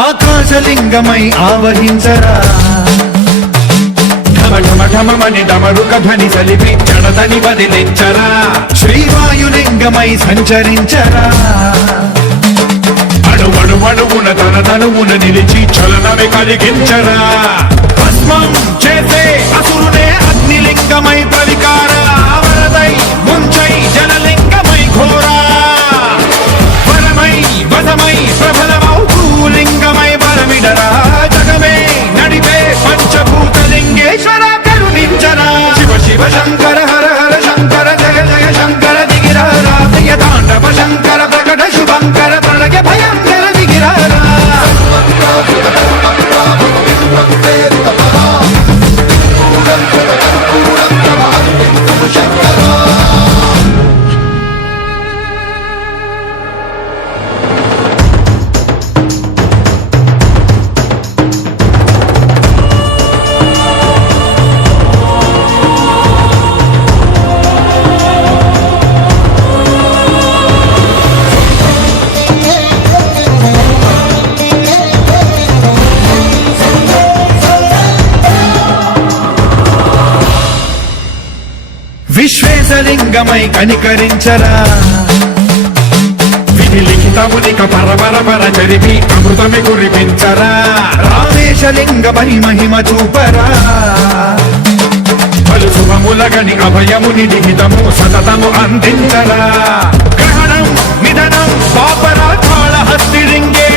ఆకాశలింగమై ఆవహించరా ఢమఢమఢమని డమరుక ధ్వని సలిపి జడదని వదిలించరా శ్రీవాయులింగమై సంచరించరా అణువణువున తన తనువున నిలిచి చలనమే కలిగించరా భస్మం చేసే అసురునే అగ్నిలింగమై ప్రవికార వరదై ముంచై జలలింగమై ఘోరా వరమై వదమై ప్రబలమౌ భూలింగమై బలమిడరా జగమే నడిపే పంచభూతలింగేశ్వర కరుణించరా శివ శివ శంకర హర హర శంకర జయ జయ శంకర దిగిరారా ప్రియ తాండవ శంకర ప్రకట శుభంకర ప్రళయ భయంకర దిగిరారా విశ్వేశలింగమై కనికరించరా విధి లిఖితమునిక పరపర జరిపి అమృతమి కురిపించరా రామేశలింగమై మహిమ చూపరా పలు శుభములగని అభయముని లిఖితము సతతము అందించరా గ్రహణం నిధనం పాపరా కాళహస్తి లింగే